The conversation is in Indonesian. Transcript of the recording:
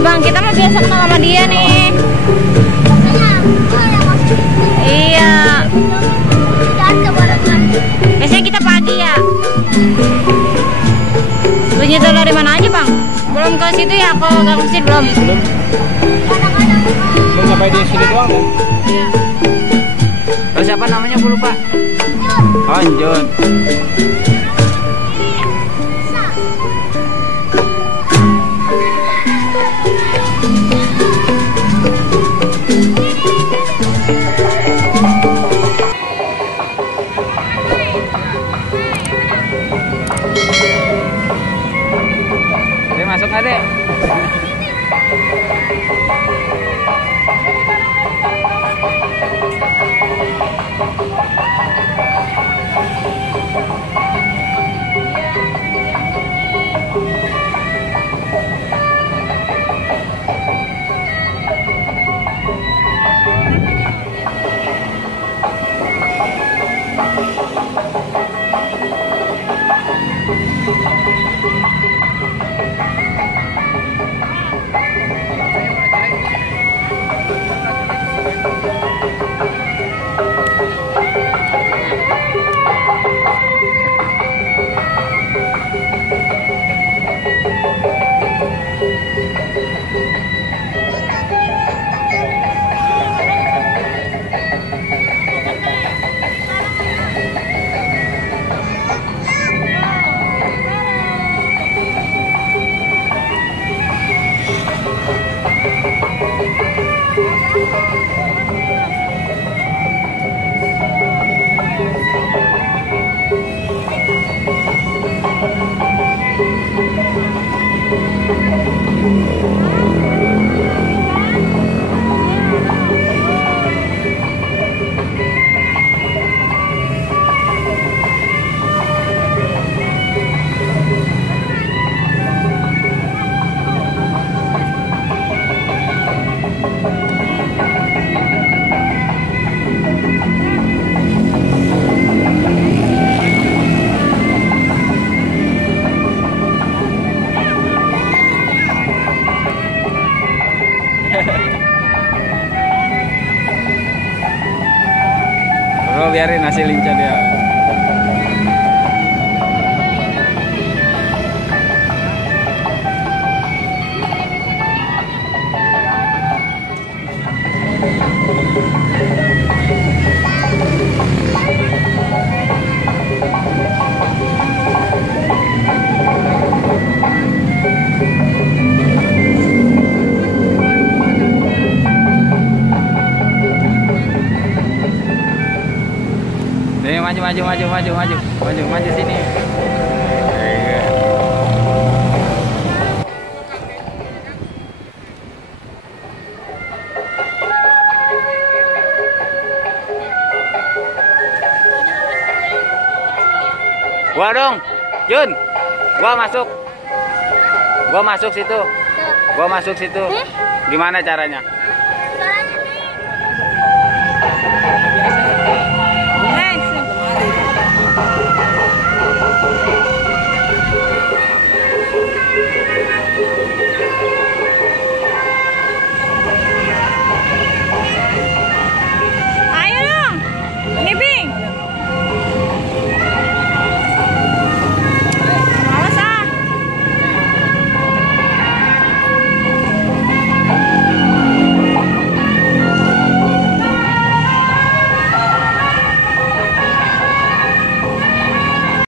Bang, kita mah biasa kenal sama dia nih. Iya. Biasanya kita pagi ya. Lu nyetel dari mana aja bang? Belum ke situ ya? Ke Gang Mesir belum? Belum. Belum sampai di sini doang kan? Iya. Terus siapa namanya? Gue lupa. Oh, John. Masuk adek. Bro, biarin nasi lincah dia. Maju sini. Gua dong, Jun. Gua masuk situ. Gua masuk situ. Gimana caranya? Biasa.